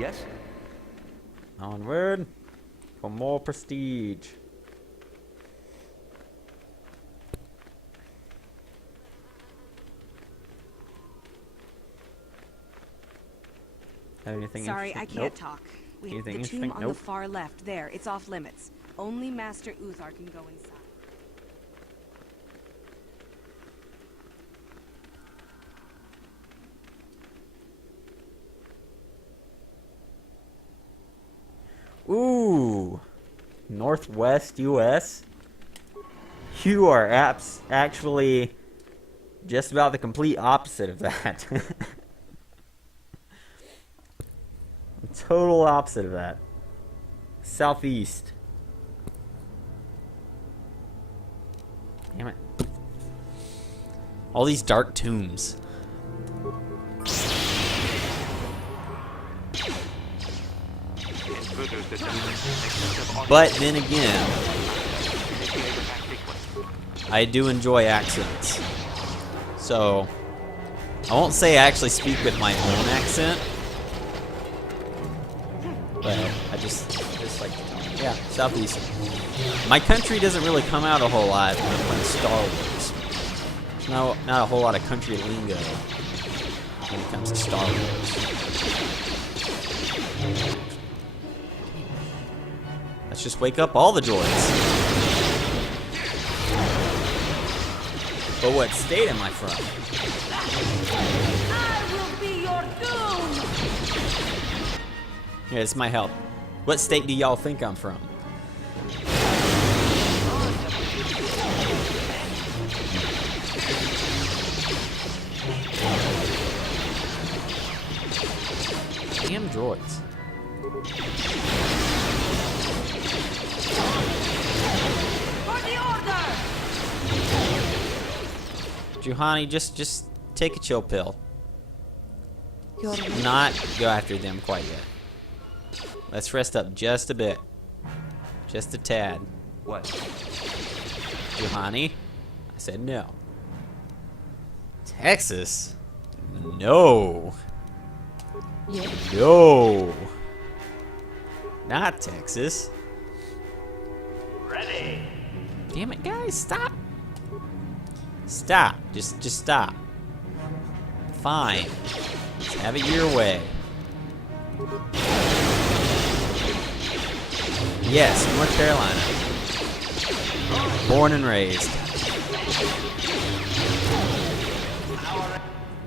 Yes? Onward for more prestige. Have anything Sorry, I interesting? can't Nope. talk. Wait, Anything the interesting? tomb on the Nope. far left, there. It's off limits. Only Master Uthar can go inside. Ooh, Northwest U.S. You are actually just about the complete opposite of that. Total opposite of that. Southeast. Damn it. All these dark tombs. But then again, I do enjoy accents. So, I won't say I actually speak with my own accent. But I just like to talk. Yeah, Southeast. My country doesn't really come out a whole lot when it comes to Star Wars. There's not a whole lot of country lingo when it comes to Star Wars. Let's just wake up all the droids. But what state am I from? I will be your doom! Here, it's my help. What state do y'all think I'm from? Damn droids. For the order! Juhani, just take a chill pill. Your Not go after them quite yet. Let's rest up just a bit. Just a tad. What? Juhani? I said no. Texas? No. No. Not Texas. Ready. Damn it, guys, stop. Stop. Just stop. Fine. Just have it your way. Yes, North Carolina. Born and raised.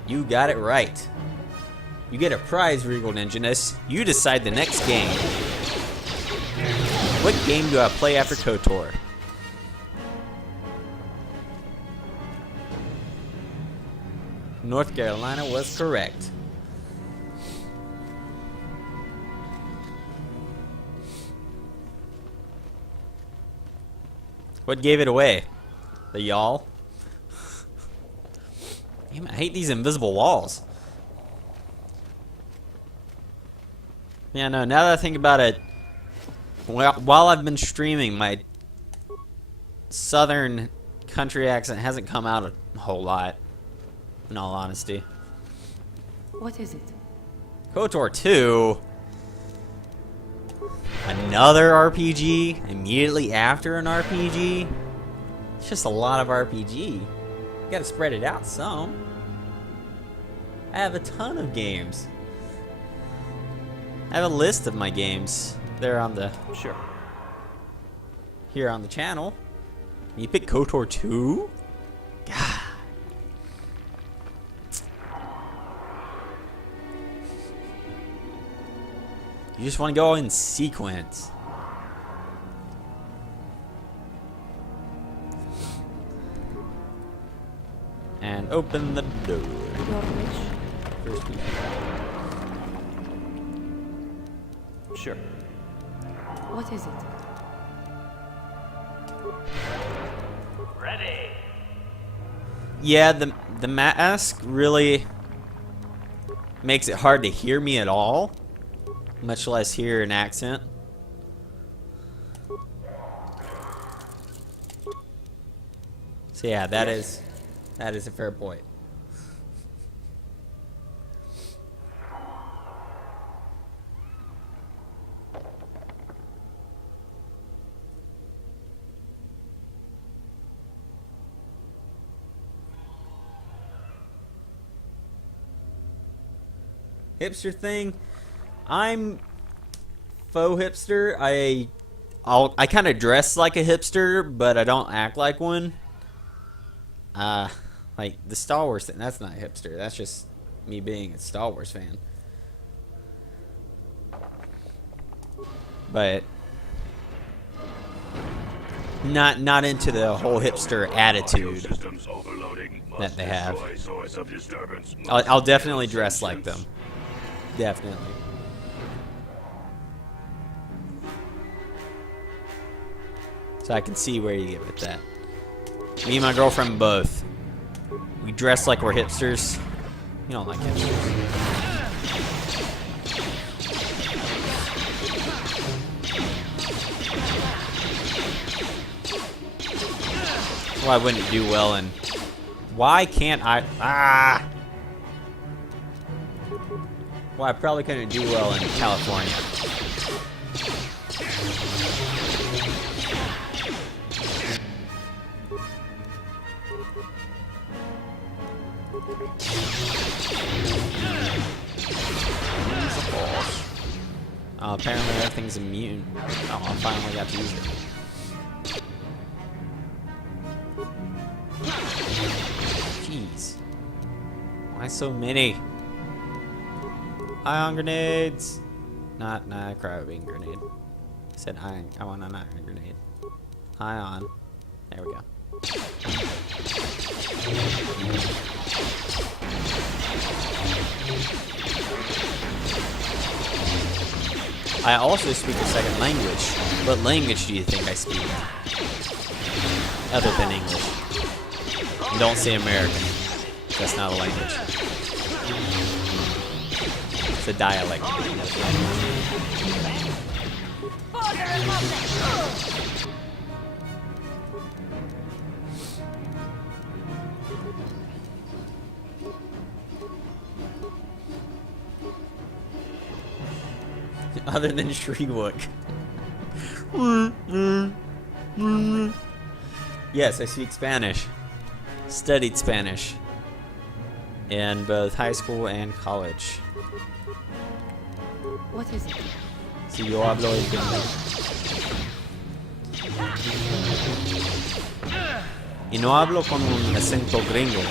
You got it right. You get a prize, Regal Ninjaness. You decide the next game. What game do I play after KOTOR? North Carolina was correct. What gave it away? The y'all? Damn it, I hate these invisible walls. Yeah, no, now that I think about it, while I've been streaming, my southern country accent hasn't come out a whole lot, in all honesty. What is it? KOTOR 2, another RPG, immediately after an RPG. It's just a lot of RPG. You gotta spread it out some. I have a ton of games. I have a list of my games. They're on the Sure. here on the channel. You pick KOTOR 2? God. You just want to go in sequence. And open the door. Your wish. First people. Sure. What is it? Ready. Yeah, the mask really makes it hard to hear me at all, much less hear an accent. So yeah, that is a fair point. hipster thing. I'm faux hipster. I kind of dress like a hipster, but I don't act like one. Like the Star Wars thing, that's not hipster. That's just me being a Star Wars fan. But not into the whole hipster attitude that they have. I'll definitely dress like them. Definitely. So I can see where you get with that. Me and my girlfriend both. We dress like we're hipsters. You don't like hipsters. Well, I wouldn't do well in... Why can't I... Ah! Well, I probably couldn't do well in California. Oh, apparently everything's immune. Oh, I finally got to use it. Jeez. Why so many? Ion grenades! Not a cryo-beam grenade. I said ion. I want an ion grenade. Ion. There we go. I also speak a second language. What language do you think I speak? Other than English. And don't say American. That's not a language. It's a dialect. Other than Shriwook. Yes, I speak Spanish. Studied Spanish. In both high school and college. What is it? Si yo hablo español. Y no hablo con un acento gringo.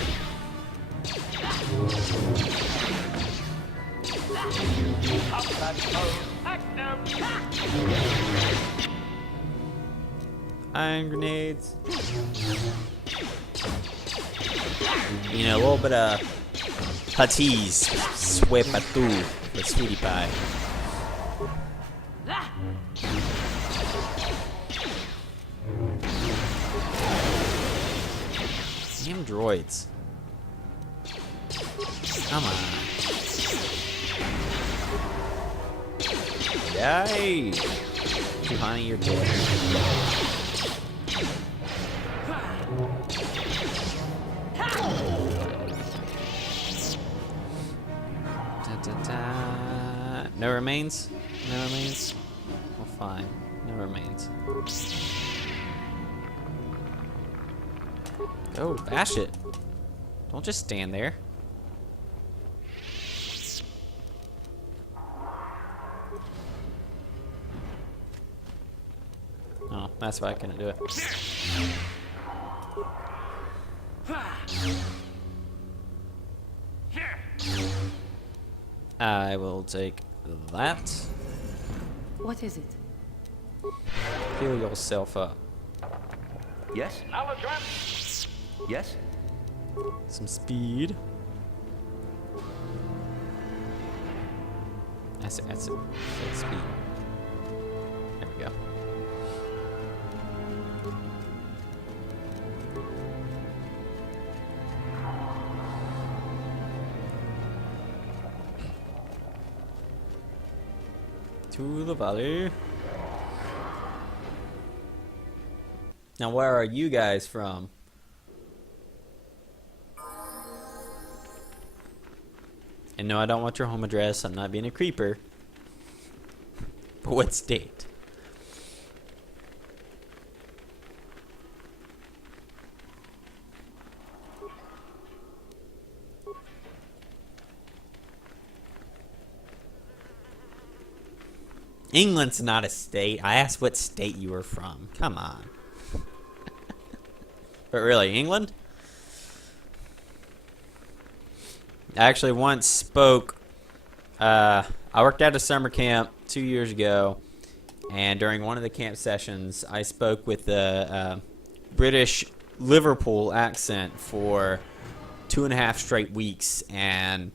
Iron grenades. You know, a little bit of patties. Sweat patou. With sweetie pie. Damn droids. Come on. Yay! Honey, you're dead. No remains? No remains? Well, fine. No remains. Go, bash it. Don't just stand there. Oh, that's why I couldn't do it. I will take that. What is it? Heal yourself up. Yes? Yes? Some speed. That's it. That's speed. There we go. To the valley. Now, where are you guys from? And no, I don't want your home address. I'm not being a creeper. But what state? England's not a state. I asked what state you were from. Come on. But really, England? I actually once spoke. I worked at a summer camp 2 years ago, and during one of the camp sessions, I spoke with the British Liverpool accent for 2.5 straight weeks, and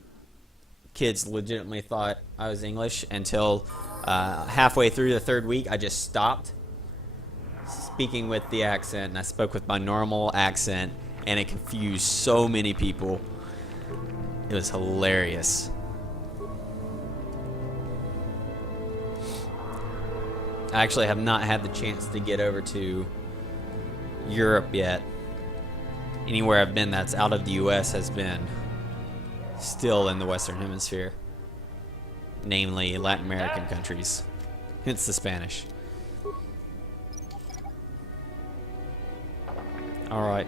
kids legitimately thought I was English until halfway through the 3rd week. I just stopped speaking with the accent, and I spoke with my normal accent, and it confused so many people. It was hilarious. I actually have not had the chance to get over to Europe yet. Anywhere I've been that's out of the US has been still in the Western Hemisphere, namely Latin American countries, hence the Spanish. Alright.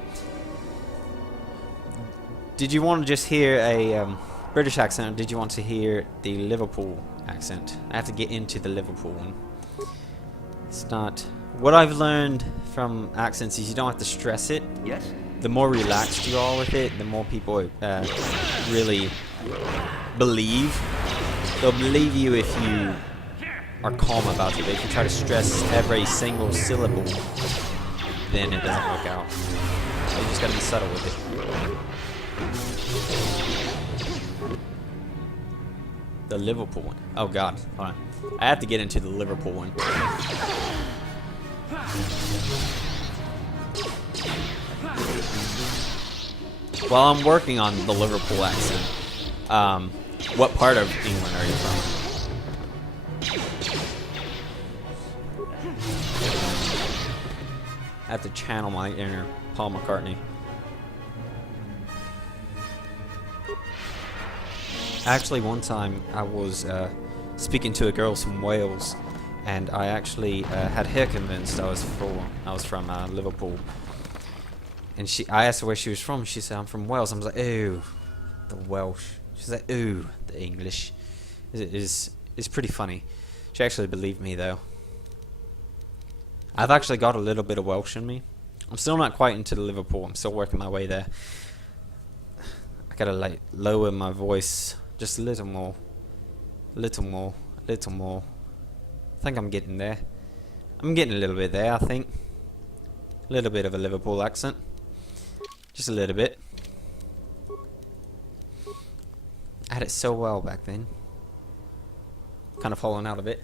Did you want to just hear a British accent, or did you want to hear the Liverpool accent? I have to get into the Liverpool one. It's not... What I've learned from accents is you don't have to stress it. Yes. The more relaxed you are with it, the more people really believe. They'll believe you if you are calm about it. But if you try to stress every single syllable, then it doesn't work out. So you just gotta be subtle with it. The Liverpool one. Oh god, hold on. I have to get into the Liverpool one. While I'm working on the Liverpool accent, what part of England are you from? I have to channel my inner Paul McCartney. Actually, one time I was speaking to a girl from Wales, and I actually had her convinced I was from Liverpool. And I asked her where she was from. She said, I'm from Wales. I was like, ooh, the Welsh. She's like, ooh, the English. It's pretty funny. She actually believed me, though. I've actually got a little bit of Welsh in me. I'm still not quite into the Liverpool. I'm still working my way there. I gotta like lower my voice just a little more. A little more. A little more. I think I'm getting there. I'm getting a little bit there, I think. A little bit of a Liverpool accent. Just a little bit. I had it so well back then. Kind of fallen out of it.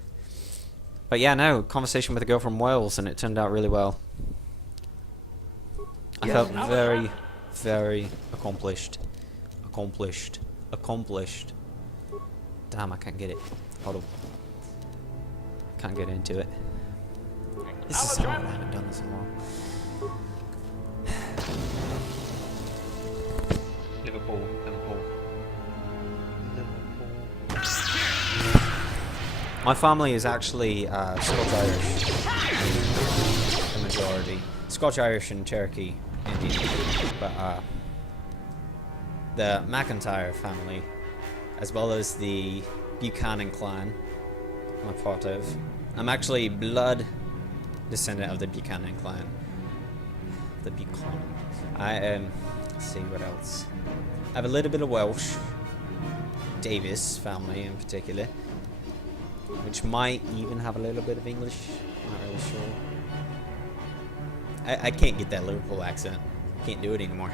But yeah, no, conversation with a girl from Wales, and it turned out really well. I felt very, very accomplished. Accomplished. Accomplished. Damn, I can't get it. Hold on. Can't get into it. This is so hard. I haven't done this in a while. Liverpool, Liverpool. My family is actually Scotch-Irish, the majority. Scotch-Irish and Cherokee Indian, but the McIntyre family, as well as the Buchanan clan, I'm a part of. I'm actually blood descendant of the Buchanan clan. The Buchanan. Let's see what else. I have a little bit of Welsh. Davis family in particular, which might even have a little bit of English. Not really sure. I can't get that Liverpool accent. Can't do it anymore.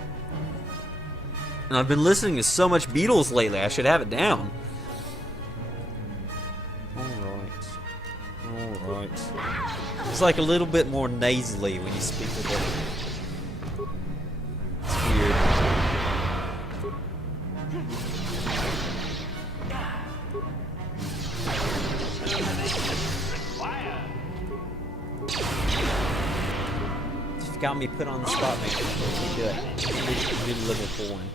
And I've been listening to so much Beatles lately. I should have it down. Alright. It's like a little bit more nasally when you speak with it. It's weird. You've got me put on the spot, man. You do it. You do the Liverpool one.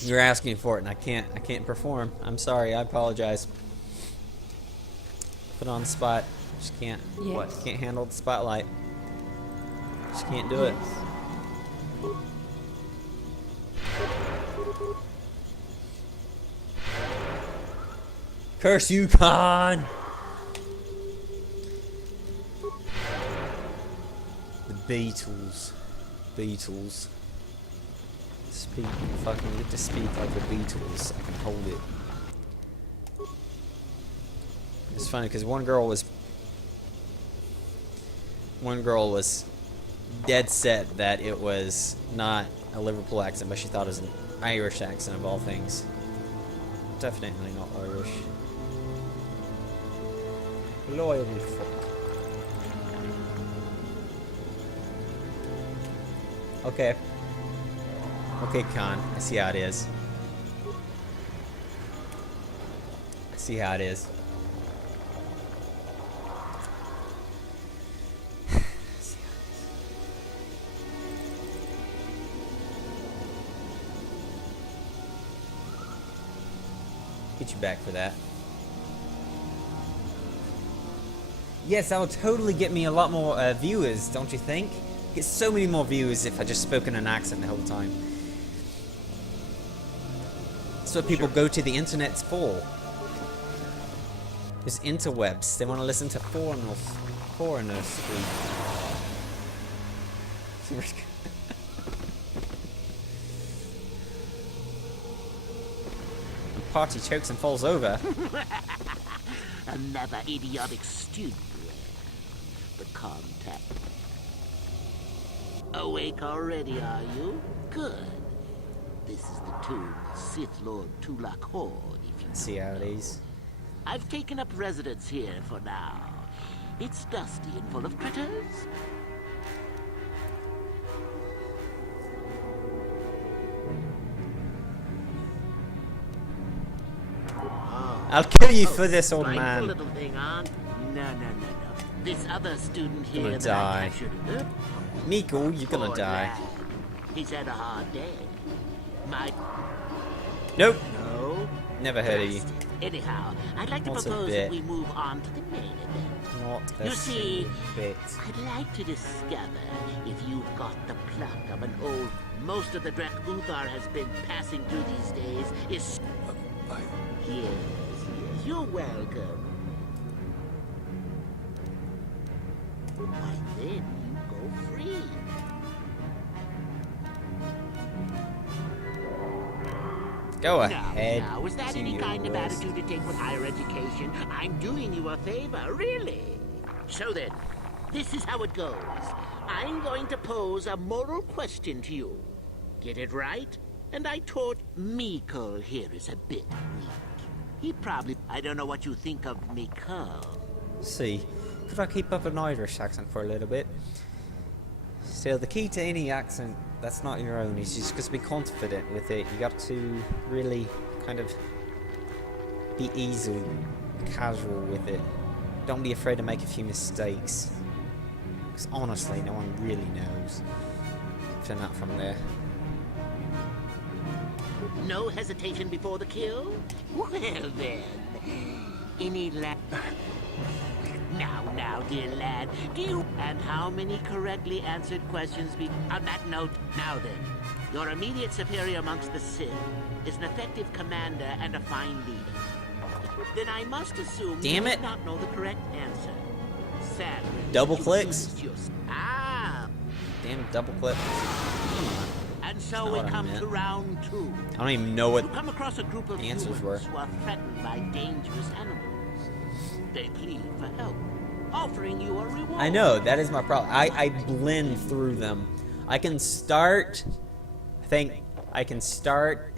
You're asking for it, and I can't perform. I'm sorry. I apologize. Put on the spot. Just can't. Yes. What? Can't handle the spotlight. Just can't do it. Curse you, Khan! The Beatles. Beatles. Speak, fucking get to speak like the Beatles. I can hold it. It's funny because one girl was dead set that it was not a Liverpool accent, but she thought it was an Irish accent of all things. Definitely not Irish. Loyal fuck. Okay. Okay, Khan. I see how it is. I see how it is. Get you back for that. Yes, that will totally get me a lot more viewers, don't you think? Get so many more views if I just spoke in an accent the whole time. That's what people go to the internet for. There's interwebs. They want to listen to foreigners speak. Party chokes and falls over. Another idiotic student. The contact. Awake already, are you? Good. This is the tomb of Sith Lord Tulak Horde, if you See how it is. I've taken up residence here for now. It's dusty and full of critters. I'll kill you for this, old Like the man. little thing on? No. This other student here Gonna that die. I captured. Miko, you're gonna Poor die. lad. He's had a hard day. Nope. No. Never heard of you. Anyhow, I'd like to What's a propose bit? that we move on to the main event. Not a You see, bit. I'd like to discover if you've got the pluck of an old. Most of the Drek Uthar has been passing through these days is. Yes. You're welcome. Why then you go free. Go ahead. Now, is that do any your kind of worst. attitude to take with higher education? I'm doing you a favor, really. So then, this is how it goes. I'm going to pose a moral question to you. Get it right? And I taught Miko here is a bit weak. He probably... I don't know what you think of Miko. See, could I keep up an Irish accent for a little bit? Still, the key to any accent that's not your own is just to be confident with it. You got to really kind of be easy, casual with it. Don't be afraid to make a few mistakes. Because honestly, no one really knows if they're not from there. No hesitation before the kill? Well then, any Now, dear lad, do you... And how many correctly answered questions be... On that note, now then, your immediate superior amongst the Sith is an effective commander and a fine leader. Then I must assume Damn you it. do not know the correct answer. Sadly, Double you clicks? lose your... Ah! Damn, double clip. Come on. And That's so not we what I come meant. to round 2. I don't even know what You come across a group of the answers humans were. who are threatened by dangerous animals. They plead for help, offering you a reward. I know, that is my problem. I blend through them. I can start in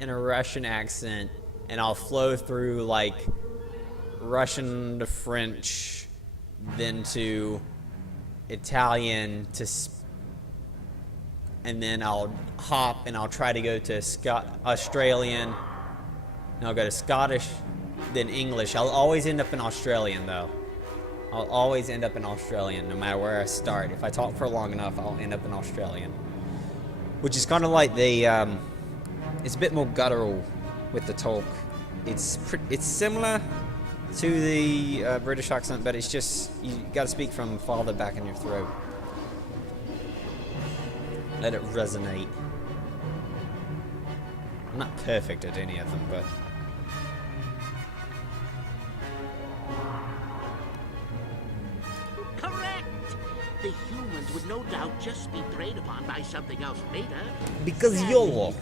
a Russian accent and I'll flow through like Russian to French, then to Italian to and then I'll hop and I'll try to go to Australian, and I'll go to Scottish, then English. I'll always end up in Australian though. I'll always end up in Australian, no matter where I start. If I talk for long enough, I'll end up in Australian. Which is kind of like the, it's a bit more guttural with the talk. It's similar to the British accent, but it's just, you gotta speak from farther back in your throat. Let it resonate. I'm not perfect at any of them, but... would no doubt just be preyed upon by something else later. Because Sadly, YOLO. Nico,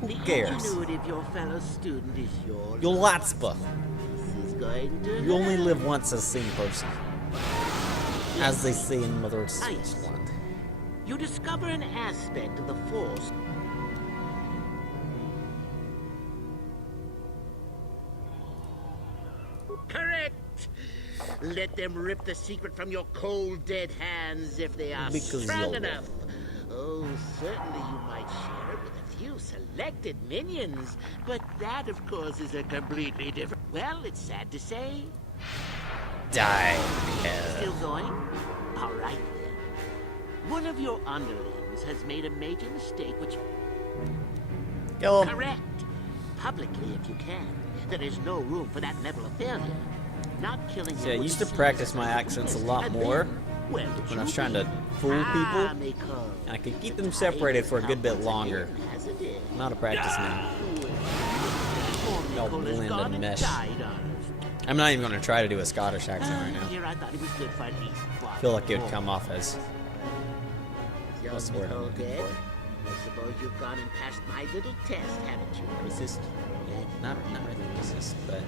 Who the cares? ingenuity of your fellow student is your Yolatspa. This is going to You only hurt. live once as same person. As they say in Mother Switzerland. You discover an aspect of the Force. Correct! Let them rip the secret from your cold, dead hands if they are Because strong YOLO. enough. Oh, certainly you might share it with a few selected minions, but that, of course, is a completely different... Well, it's sad to say. Die. Still going? All right, then. One of your underlings has made a major mistake, which... Kill him. Correct. Publicly, if you can. There is no room for that level of failure. Not killing him See, I would used to be practice seen my as accents a weakness. lot And more then, where would when I was you trying be? to fool people. Miko. And I could keep The them tide separated has for a good come bit once longer. again, hasn't it? I'm out of practice now. Poor All Miko has blend gone and and mesh. died on us. I'm not even going to try to do a Scottish accent right now. Here I thought it was good for at least I feel like it would one come off as... Young What's the word I'm Miko looking dead? for? I suppose you've gone and passed my little test, haven't you? Racist? Not really racist, but...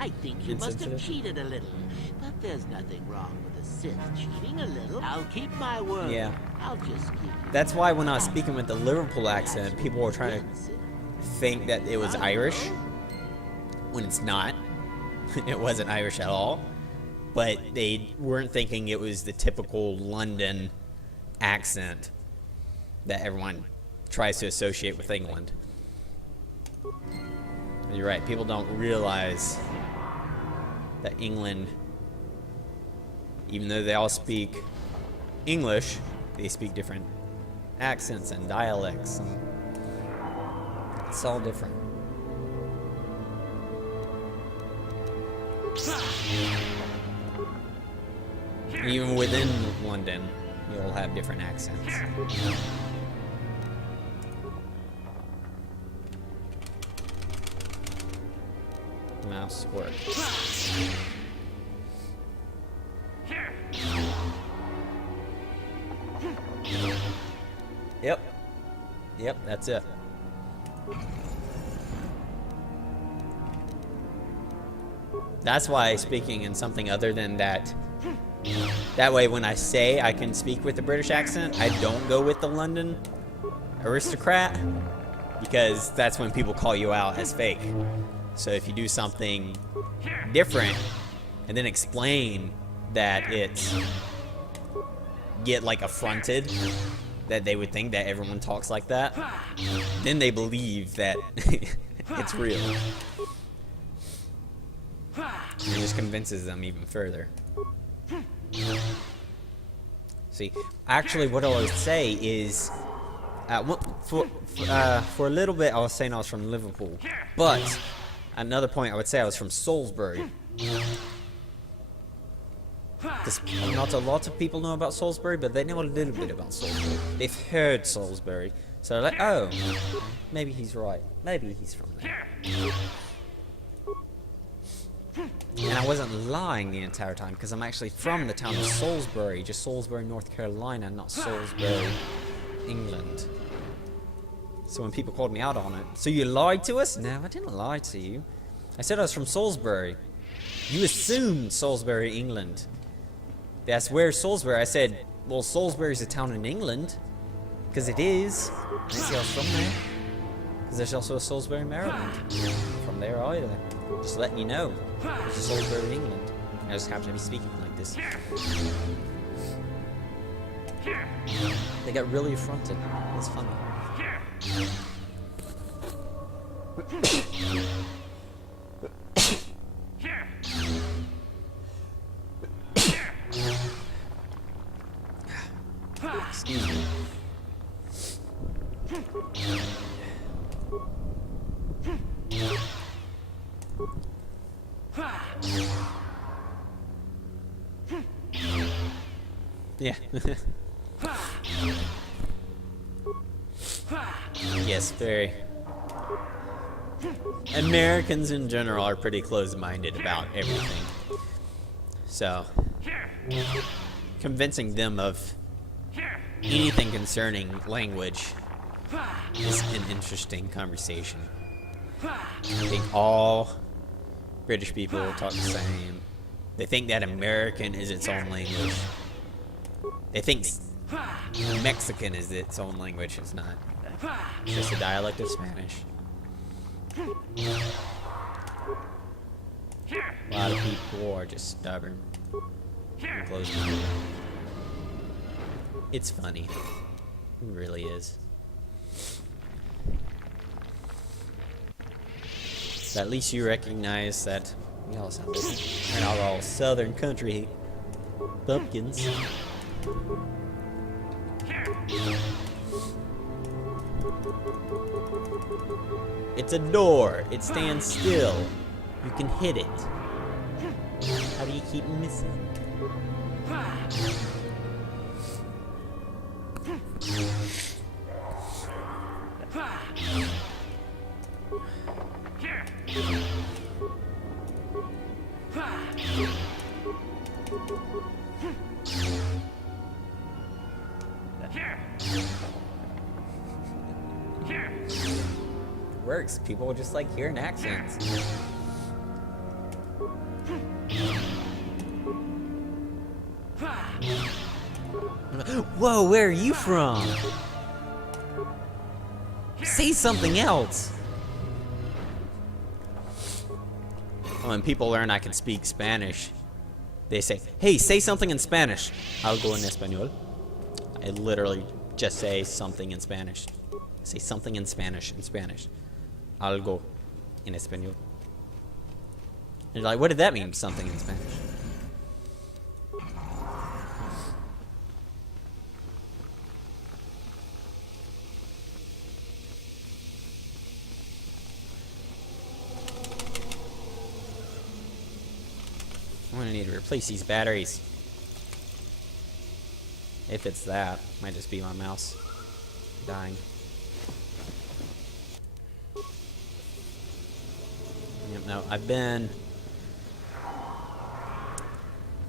I think you must have Insensitive? cheated a little. But there's nothing wrong with a Sith cheating a little. I'll keep my word. Yeah. I'll just keep it. That's why when I was speaking with the Liverpool accent, people were trying to think that it was Irish, when it's not. It wasn't Irish at all. But they weren't thinking it was the typical London accent that everyone tries to associate with England. And you're right, people don't realize that England, even though they all speak English, they speak different accents and dialects. And it's all different. Even within London, you'll have different accents. Mouse work. Yep. Yep, that's it. That's why speaking in something other than that. That way when I say I can speak with a British accent, I don't go with the London aristocrat. Because that's when people call you out as fake. So if you do something different and then explain that it's get like affronted, that they would think that everyone talks like that, then they believe that it's real. It just convinces them even further. See, actually what I would say is, for a little bit I was saying I was from Liverpool, but another point I would say I was from Salisbury. Not a lot of people know about Salisbury, but they know a little bit about Salisbury. They've heard Salisbury, so they're like, oh, maybe he's right. Maybe he's from there. And I wasn't lying the entire time, because I'm actually from the town of Salisbury, just Salisbury, North Carolina, not Salisbury, England. So when people called me out on it, so you lied to us? No, I didn't lie to you. I said I was from Salisbury. You assumed Salisbury, England. That's where Salisbury. I said, well, Salisbury's a town in England, because it is. I didn't say I was from there, because there's also a Salisbury, Maryland. From there either. Just letting you know. There's a Salisbury, England. I just happen to be speaking like this. They got really affronted. It's funny. Excuse me. Yeah. Yes, very. Americans in general are pretty closed-minded about everything. So, convincing them of anything concerning language is an interesting conversation. I think all British people talk the same. They think that American is its own language. They think Mexican is its own language. It's not. It's just a dialect of Spanish. A lot of people are just stubborn and closed-minded. It's funny. It really is. But at least you recognize that we all sound different. We're not all southern country bumpkins. It's a door. It stands still. You can hit it. How do you keep missing? Works. People just like hearing accents. Whoa, where are you from? Say something else. When people learn I can speak Spanish, they say, hey, say something in Spanish. Algo en español. I literally just say something in Spanish. Say something in Spanish, Algo en español. And you're like, what did that mean, something in Spanish? I'm gonna need to replace these batteries. If it's that, might just be my mouse dying. Yep, no,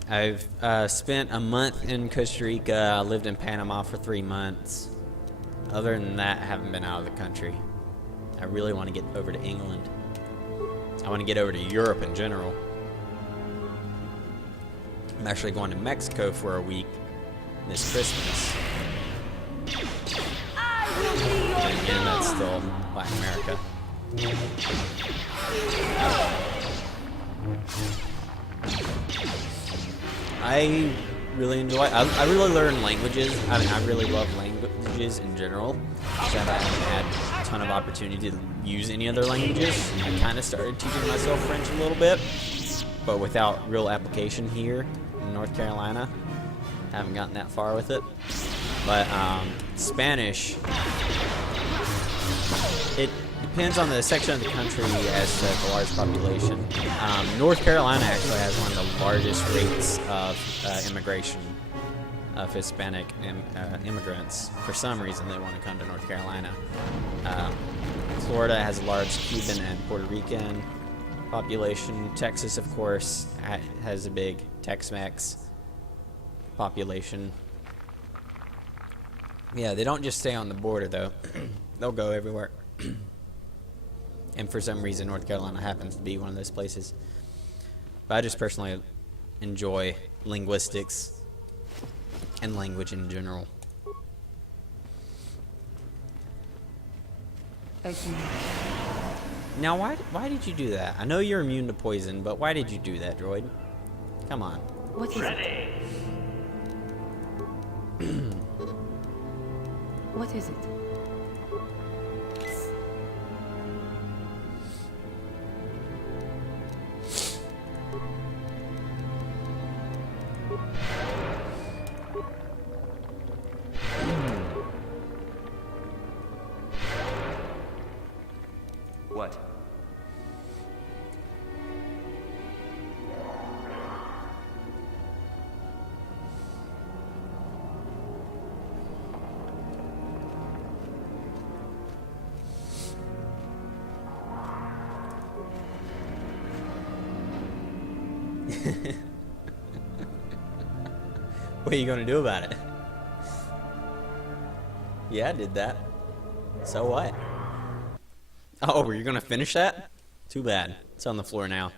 I've spent a month in Costa Rica. I lived in Panama for 3 months. Other than that, I haven't been out of the country. I really want to get over to England. I want to get over to Europe in general. I'm actually going to Mexico for a week this Christmas. And again, that's still Latin America. I really enjoy. I really learn languages. I mean, I really love languages in general. So I haven't had a ton of opportunity to use any other languages. I kind of started teaching myself French a little bit, but without real application here in North Carolina. I haven't gotten that far with it. But Spanish, it depends on the section of the country as to the large population. North Carolina actually has one of the largest rates of immigration of Hispanic immigrants. For some reason, they want to come to North Carolina. Florida has a large Cuban and Puerto Rican population. Texas, of course, has a big Tex-Mex population. Yeah, they don't just stay on the border, though. They'll go everywhere. And for some reason, North Carolina happens to be one of those places. But I just personally enjoy linguistics and language in general. Now, why did you do that? I know you're immune to poison, but why did you do that, droid? Come on. What is it? What is it? What? are you gonna do about it? Yeah, I did that. So what? Oh, were you gonna finish that? Too bad. It's on the floor now.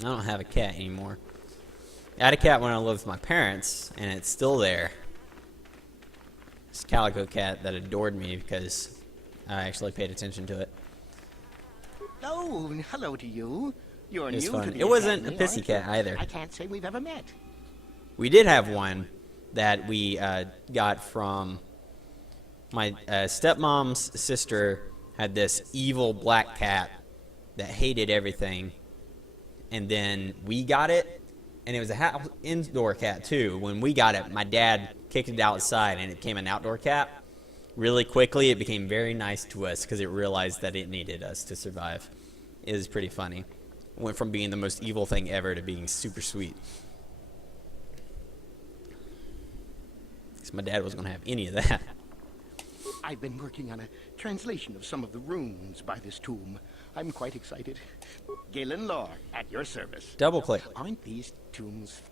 I don't have a cat anymore. I had a cat when I lived with my parents, and it's still there. It's a calico cat that adored me because I actually paid attention to it. Oh, hello to you. You're It was new fun. to the It wasn't a academy, pissy aren't you? cat either. I can't say we've ever met. We did have one that we got from my stepmom's sister. Had this evil black cat that hated everything, and then we got it, and it was a indoor cat too. When we got it, my dad kicked it outside, and it became an outdoor cat. Really quickly, it became very nice to us because it realized that it needed us to survive. It was pretty funny. Went from being the most evil thing ever to being super sweet. Because my dad wasn't going to have any of that. I've been working on a translation of some of the runes by this tomb. I'm quite excited. Galen Lore, at your service. Double click. Aren't these tombs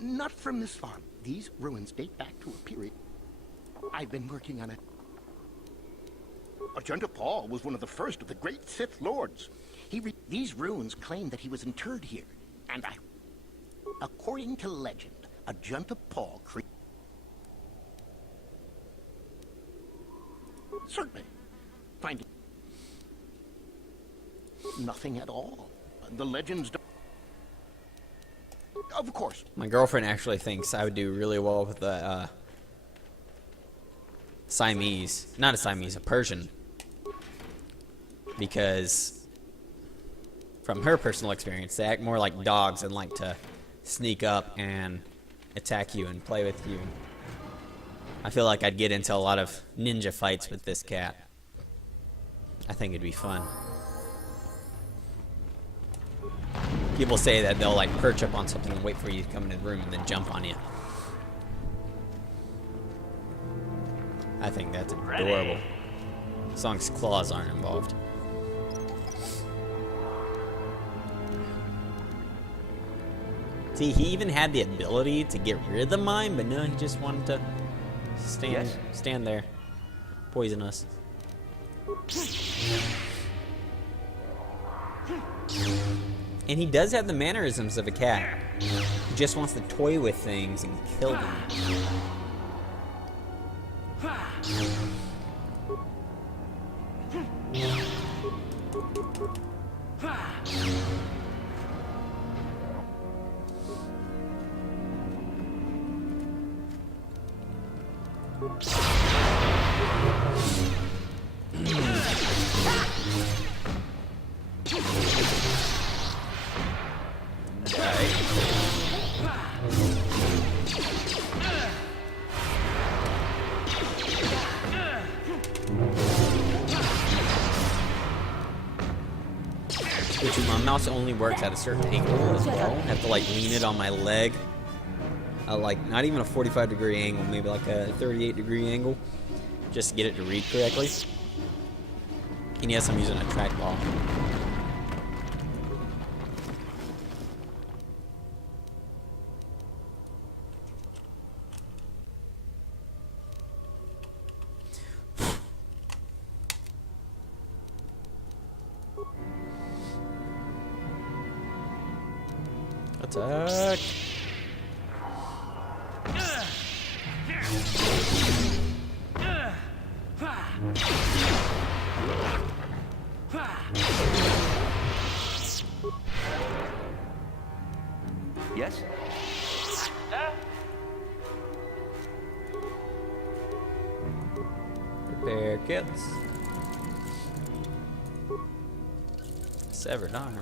not from this farm? These ruins date back to a period. I've been working on it. Ajunta Paul was one of the first of the great Sith lords. These runes claim that he was interred here, and according to legend, Ajunta Paul created. Certainly. Finding nothing at all. The legends don't. Of course. My girlfriend actually thinks I would do really well with the Siamese. Not a Siamese, a Persian. Because from her personal experience, they act more like dogs and like to sneak up and attack you and play with you. I feel like I'd get into a lot of ninja fights with this cat. I think it'd be fun. People say that they'll like perch up on something and wait for you to come into the room and then jump on you. I think that's adorable. As long as claws aren't involved. See, he even had the ability to get rid of the mine, but no, he just wanted to stand there, poison us. And he does have the mannerisms of a cat. He just wants to toy with things and kill them. Which my mouse only works at a certain angle as well. I have to like lean it on my leg. Like not even a 45-degree angle, maybe like a 38-degree angle, just to get it to read correctly. And yes, I'm using a trackball. Attack! Yes? Repair kits. Severed armor.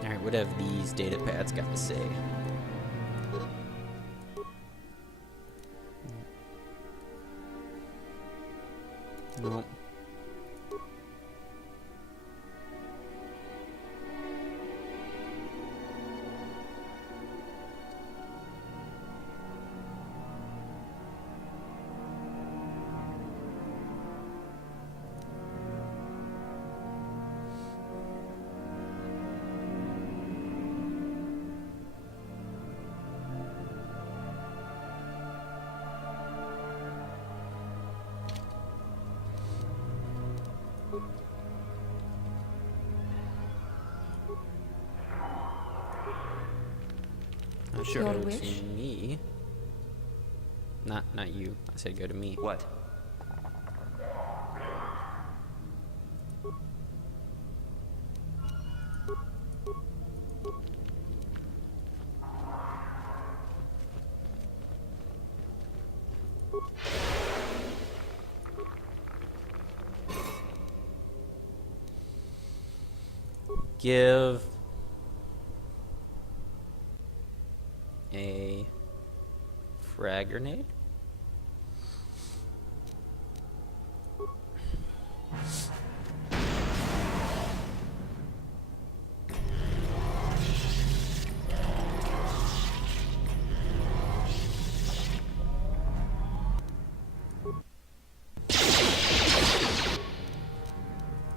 Alright, what have these data pads got to say? Nope. Sure. Go Your to wish? me. Not you. I said go to me. What? Give a frag grenade.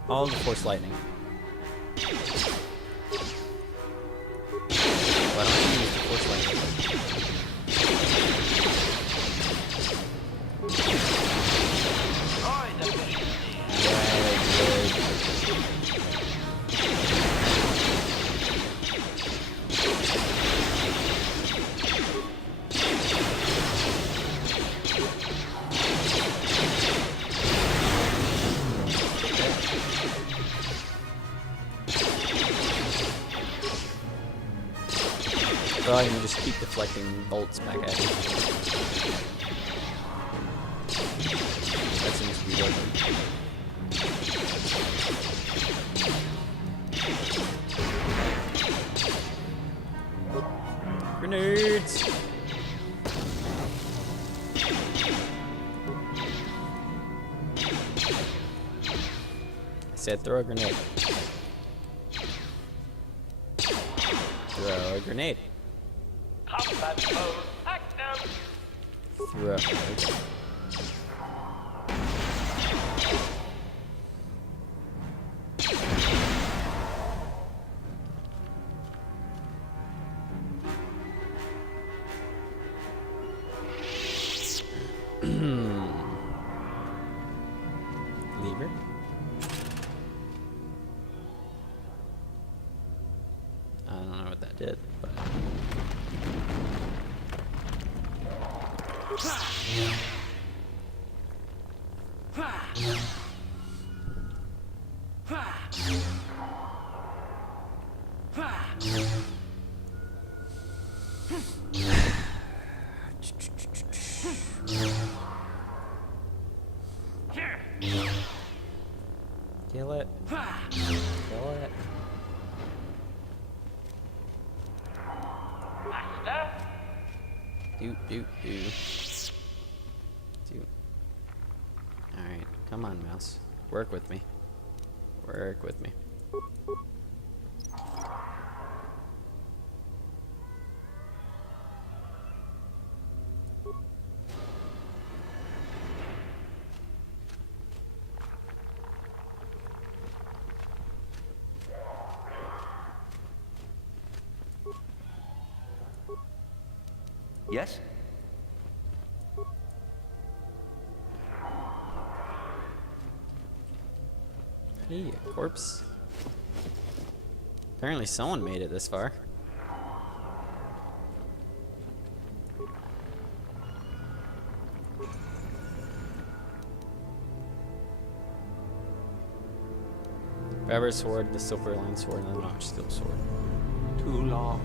All the force lightning. Why don't you use the force lightning? I can just keep deflecting bolts back at you. That seems to be working. Grenades! I said throw a grenade. Throw a grenade. Combat mode active. Throw a grenade. Lever. I don't know what that did, but kill it. Kill it. Master. Do. Alright, come on, mouse. Work with me. Work with me. Yes? Hey, a corpse. Apparently someone made it this far. Forever sword, the silver line sword, and the notch steel sword. Too long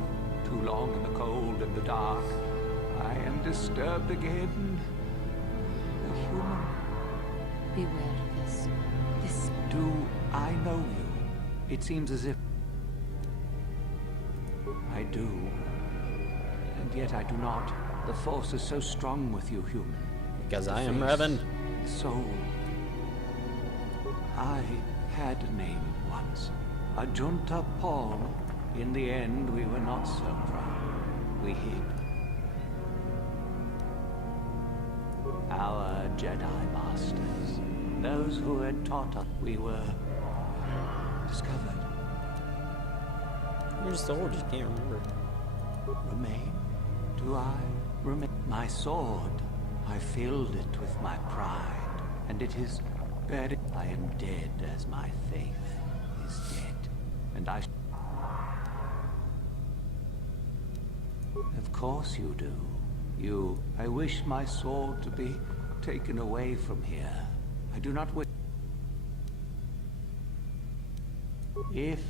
in the cold and the dark. I am disturbed again. A human. Beware of this. This. Do I know you? It seems as if I do. And yet I do not. The force is so strong with you, human. Because I am Face, Revan. the soul. I had a name once. Ajunta Paul. In the end, we were not so proud. We hid. Our Jedi masters, those who had taught us, we were discovered. You're just old, you can't remember. Remain? Do I remain? My sword, I filled it with my pride, and it is buried. I am dead as my faith is dead, and I... Of course you do. I wish my sword to be taken away from here. I do not wish... If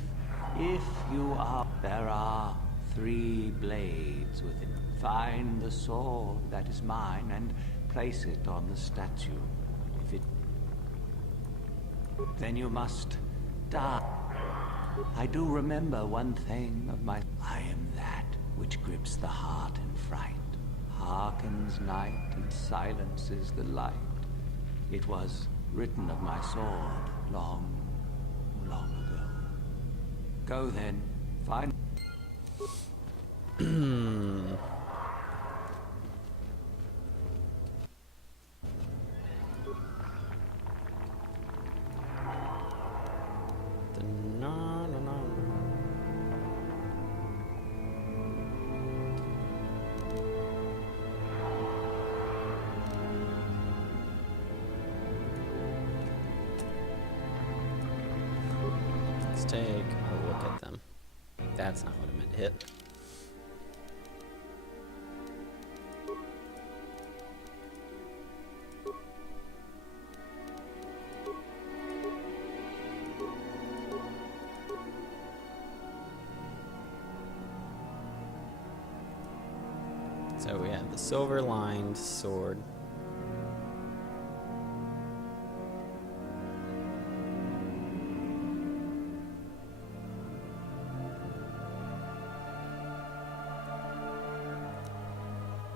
you are... There are 3 blades within. Find the sword that is mine and place it on the statue. If it... Then you must die. I do remember one thing of my... I am that which grips the heart in fright, hearkens night and silences the light. It was written of my sword long, long ago. Go then, find... Let's take a look at them. That's not what I meant to hit. So we have the silver-lined sword.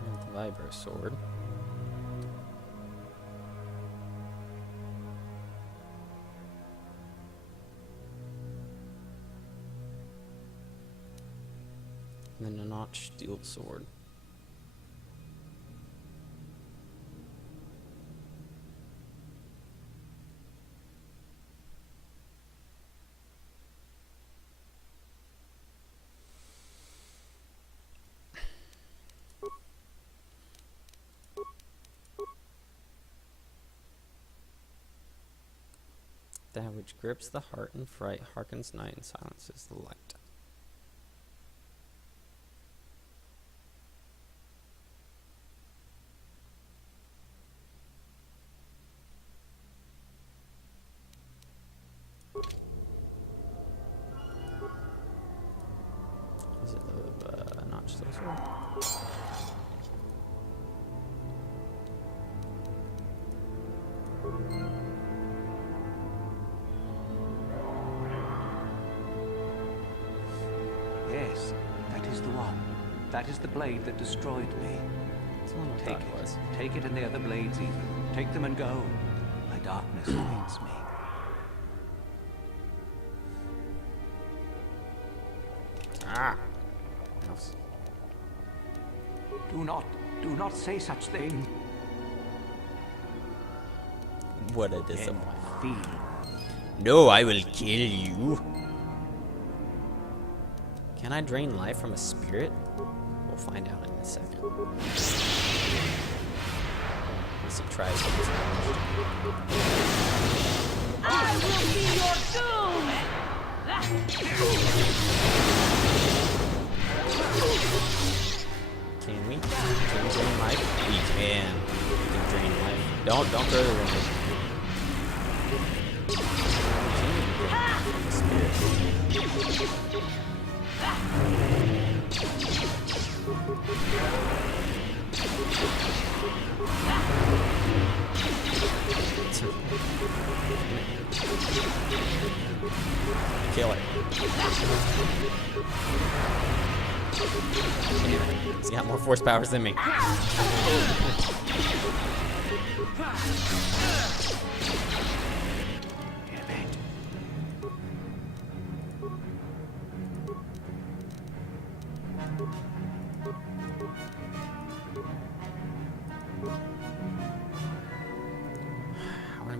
And the vibro sword. And then a notched steel sword. That which grips the heart in fright, hearkens night and silences the light. Is it the notch steel sword? Yes, that is the one. That is the blade that destroyed me. That's the one I Take thought it was. it. Take it and the other blades even. Take them and go. My darkness awaits me. Ah! Mouse. Do not say such thing. What a Then disappointment. feel. No, I will kill you. Can I drain life from a spirit? We'll find out in a second. Unless he tries to use it. I will be your doom! Can we? Can we drain life? We can. We can drain life. Don't throw the grenade. Kill it. He's got more force powers than me.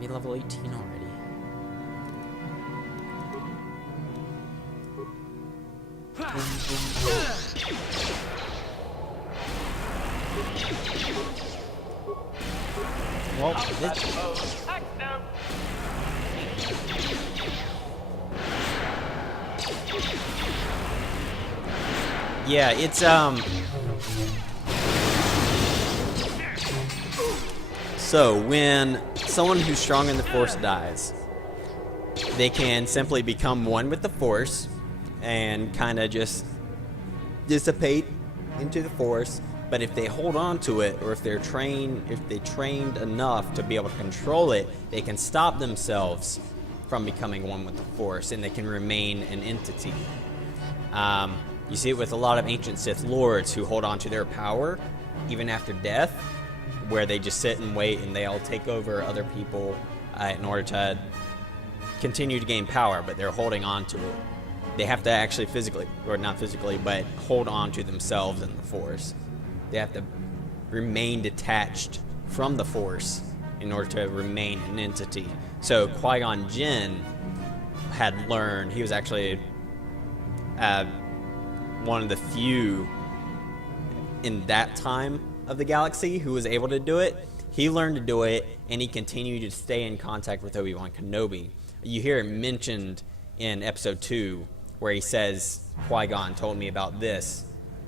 be level 18 already. Well, yeah, it's so when someone who's strong in the Force dies, they can simply become one with the Force and kind of just dissipate into the Force. But if they hold on to it, or if they trained enough to be able to control it, they can stop themselves from becoming one with the Force, and they can remain an entity. You see it with a lot of ancient Sith lords who hold on to their power even after death, where they just sit and wait and they'll take over other people in order to continue to gain power, but they're holding on to it. They have to actually physically, or not physically, but hold on to themselves in the Force. They have to remain detached from the Force in order to remain an entity. So Qui-Gon Jinn had learned, he was actually one of the few in that time of the galaxy who was able to do it. He learned to do it, and he continued to stay in contact with Obi-Wan Kenobi. You hear it mentioned in Episode 2, where he says, Qui-Gon told me about this.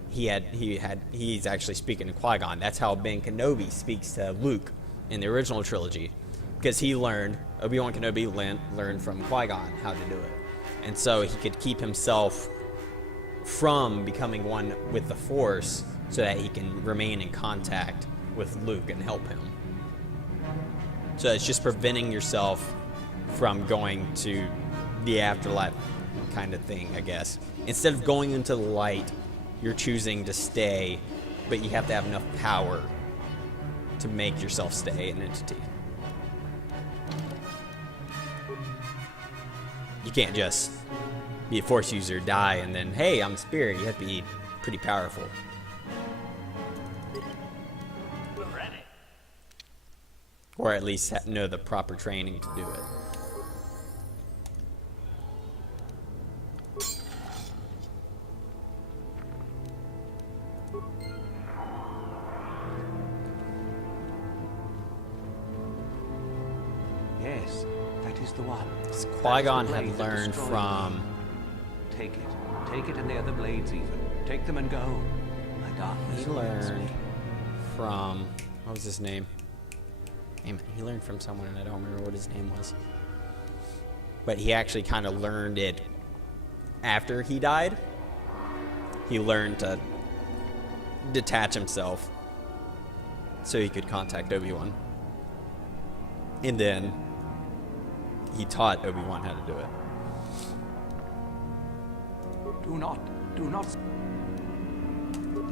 He's actually speaking to Qui-Gon. That's how Ben Kenobi speaks to Luke in the original trilogy, because Obi-Wan Kenobi learned from Qui-Gon how to do it. And so he could keep himself from becoming one with the Force so that he can remain in contact with Luke and help him. So it's just preventing yourself from going to the afterlife kind of thing, I guess. Instead of going into the light, you're choosing to stay, but you have to have enough power to make yourself stay an entity. You can't just be a Force user, die, and then, hey, I'm a spirit. You have to be pretty powerful. Or at least know the proper training to do it. Yes, that is the one. Qui-Gon had learned from... Take it. Take it and the other blades even. Take them and go. My darkness He learned from... What was his name? Damn it, he learned from someone and I don't remember what his name was. But he actually kind of learned it after he died. He learned to detach himself so he could contact Obi-Wan. And then he taught Obi-Wan how to do it. Do not.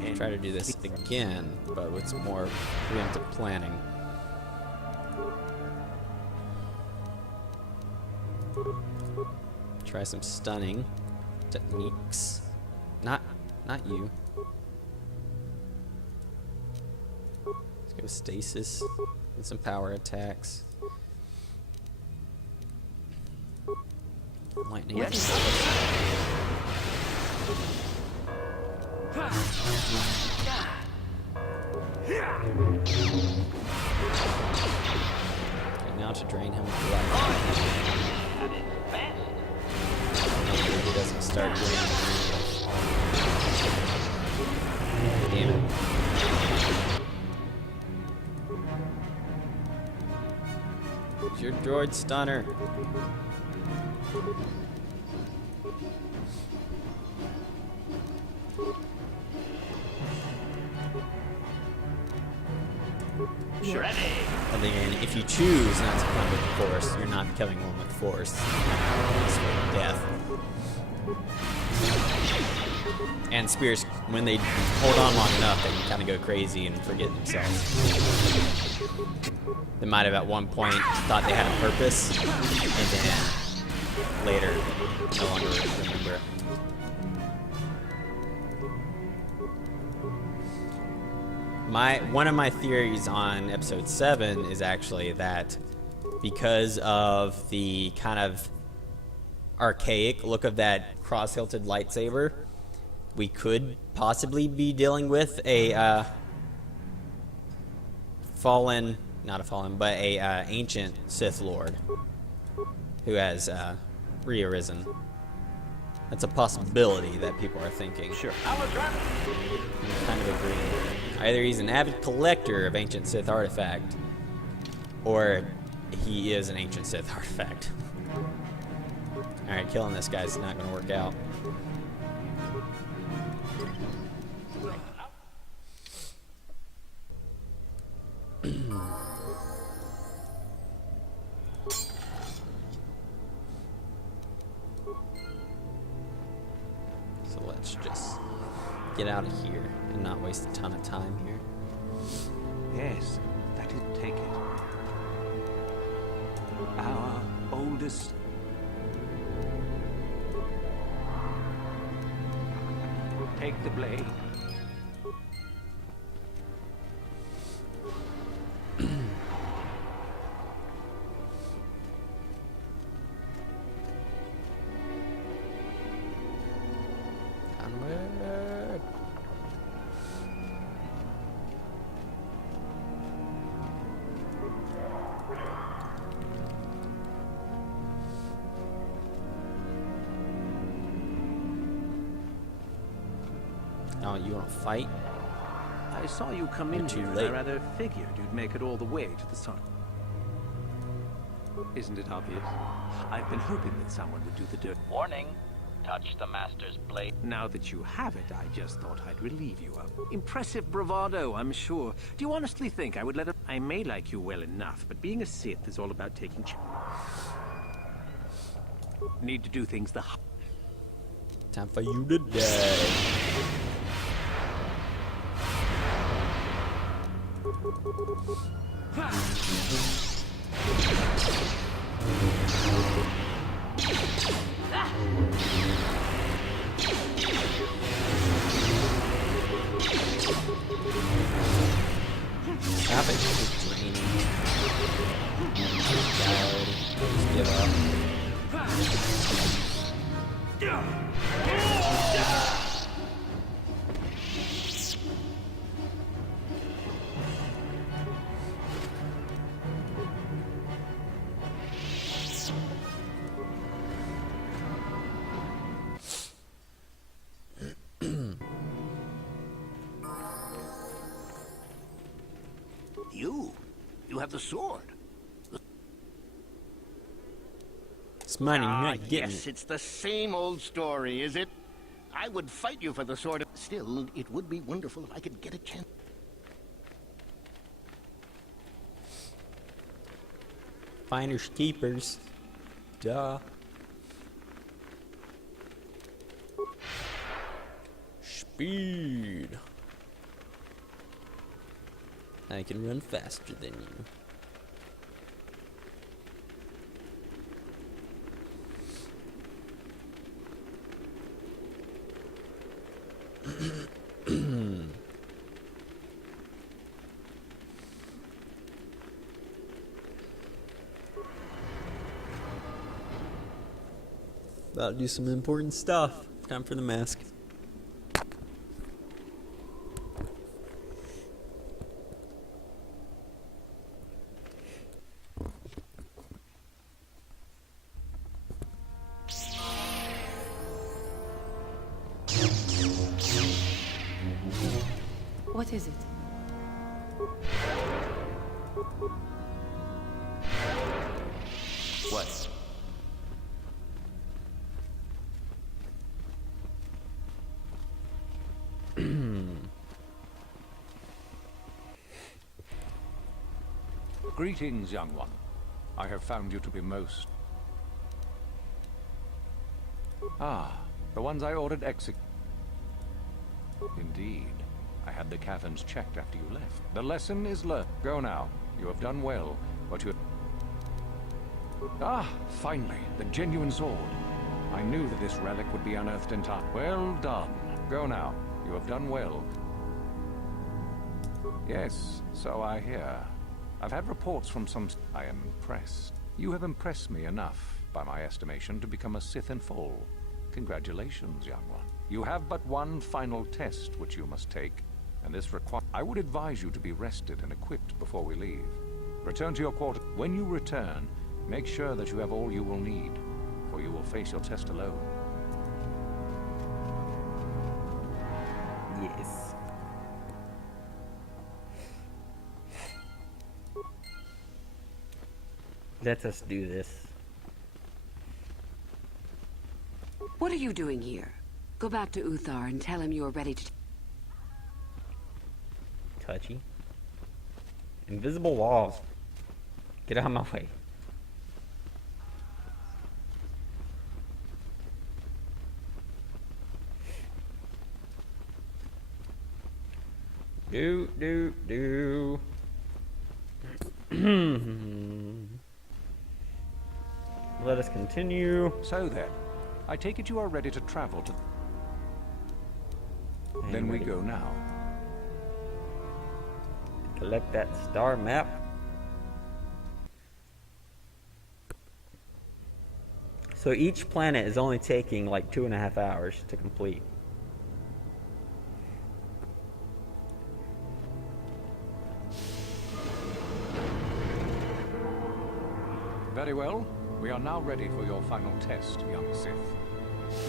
I'll try to do this again, but with some more preemptive planning. Try some stunning techniques. Not you. Let's go stasis and some power attacks. Lightning. Yes. And now to drain him with life. He doesn't start doing it. Damn it. It's your droid stunner. Sure. And then if you choose not to come with the Force, you're not killing one with the Force. It's death. And spirits, when they hold on long enough, they can kind of go crazy and forget themselves. They might have at one point thought they had a purpose, and then later no longer remember it. One of my theories on episode 7 is actually that because of the kind of archaic look of that cross-hilted lightsaber, we could possibly be dealing with a ancient Sith Lord who has re-arisen. That's a possibility that people are thinking. Sure. I'm kind of agreeing. Either he's an avid collector of ancient Sith artifact, or he is an ancient Sith artifact. Alright, killing this guy's not going to work out. So let's just get out of here and not waste a ton of time here. Yes, that is. Take it. Our oldest. Take the blade. Onward. Oh, you want to fight? I saw you come You're in too here, and late. I rather figured you'd make it all the way to the sun. Isn't it obvious? I've been hoping that someone would do the dirt. Warning. Touch the Master's blade. Now that you have it, I just thought I'd relieve you of. Impressive bravado, I'm sure. Do you honestly think I would let it? I may like you well enough, but being a Sith is all about taking need to do things the Time for you to die. Stop it, it's draining. Just give up. You have the sword. It's money, you're Ah, not getting yes, it. it's the same old story, is it? I would fight you for the sword. Still, it would be wonderful if I could get a chance. Finders keepers. Duh. Speed. I can run faster than you. About to do some important stuff. Time for the mask. What is it? What? Greetings, young one. I have found you to be most... Ah, the ones I ordered Indeed. I had the caverns checked after you left. The lesson is learned. Go now. You have done well, but you... Ah, finally, the genuine sword. I knew that this relic would be unearthed in time. Well done. Go now. You have done well. Yes, so I hear. I've had reports from some... I am impressed. You have impressed me enough, by my estimation, to become a Sith in full. Congratulations, young one. You have but one final test which you must take, and this requires... I would advise you to be rested and equipped before we leave. Return to your quarters. When you return, make sure that you have all you will need, for you will face your test alone. Yes. Let us do this. What are you doing here? Go back to Uthar and tell him you are ready to... Touchy. Invisible walls. Get out of my way. Do. Let us continue. So then, I take it you are ready to travel to... Then we go now. Collect that star map. So each planet is only taking like 2.5 hours to complete. Very well. We are now ready for your final test, young Sith.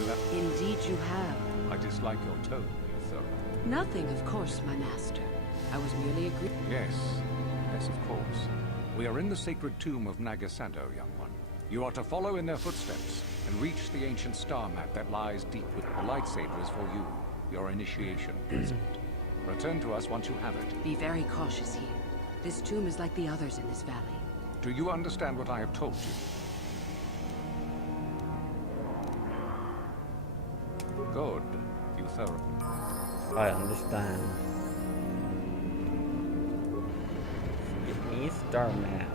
You have... Indeed you have. I dislike your tone, Uther. Nothing, of course, my master. I was merely agreeing. Yes, of course. We are in the sacred tomb of Nagasado, young one. You are to follow in their footsteps and reach the ancient star map that lies deep with the lightsaber is for you, your initiation present. Return to us once you have it. Be very cautious here. This tomb is like the others in this valley. Do you understand what I have told you? Good. Uther. I understand. Give me a star map.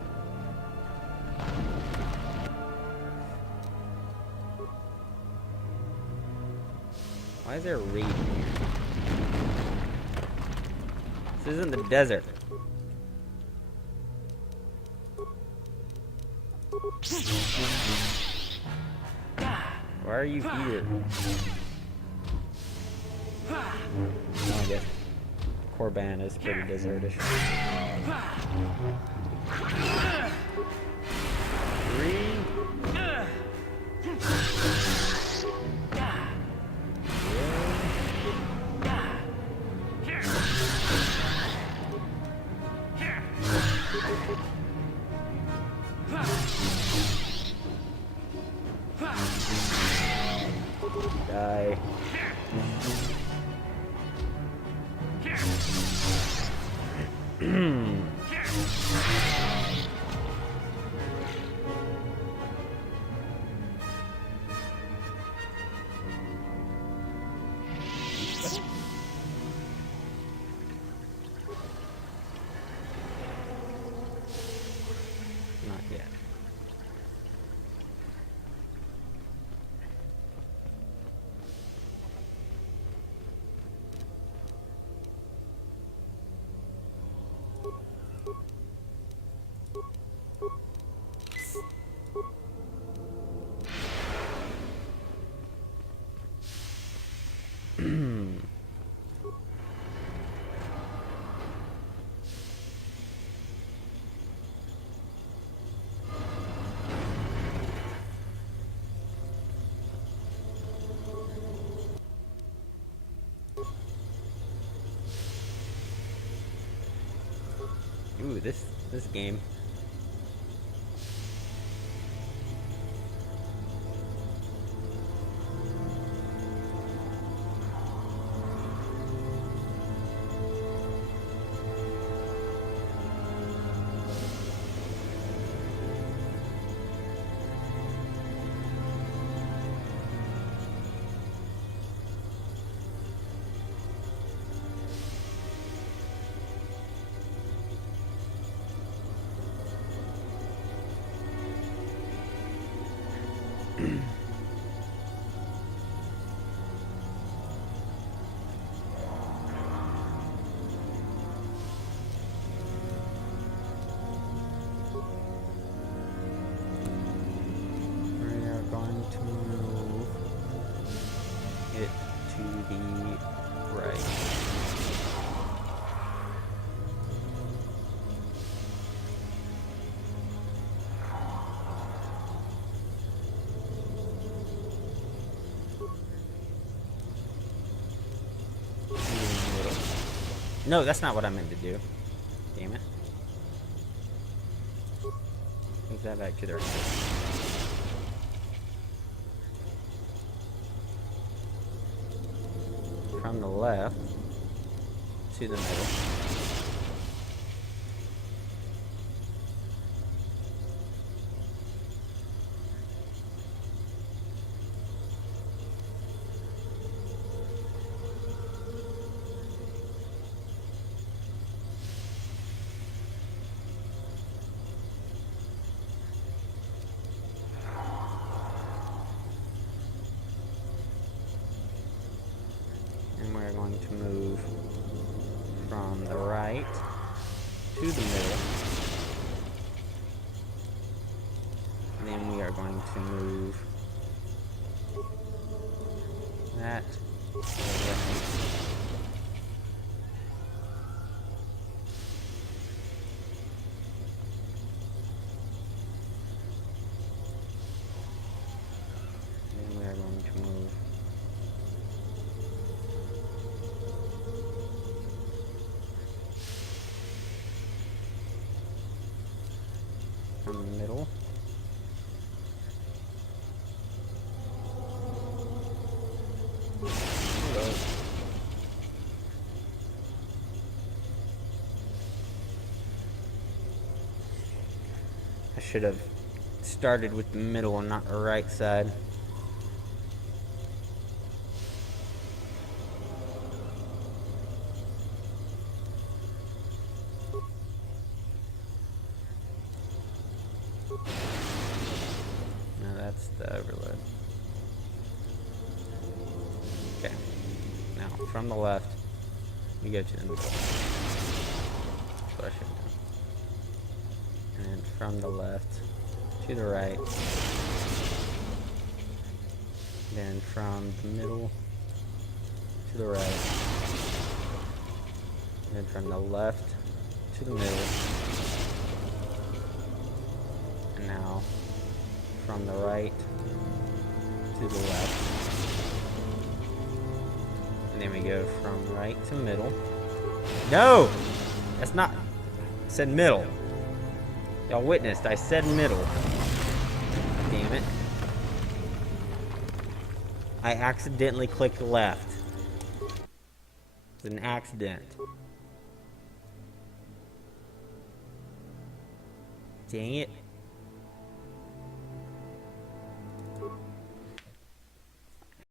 Why is there a reed here? This isn't the desert. Why are you here? Oh, I guess Korban is pretty desertish. 3. Die. Not yet. Ooh, this game. the right. No, that's not what I meant to do. Damn it. Move that back to the right. From the left to the middle. And we're going to move from the right to the middle. And then we are going to move that to the right. And then we are going to move from the middle. Hello. I should have started with the middle and not the right side. No, that's the overload. Okay. Now, from the left, we go to the middle. That's what I should have done. And from the left to the right. Then from the middle to the right. And then from the left to the middle. And now from the right to the left. And then we go from right to middle. No! That's not... I said middle. Y'all witnessed, I said middle. Damn it. I accidentally clicked left. It's an accident. Dang it.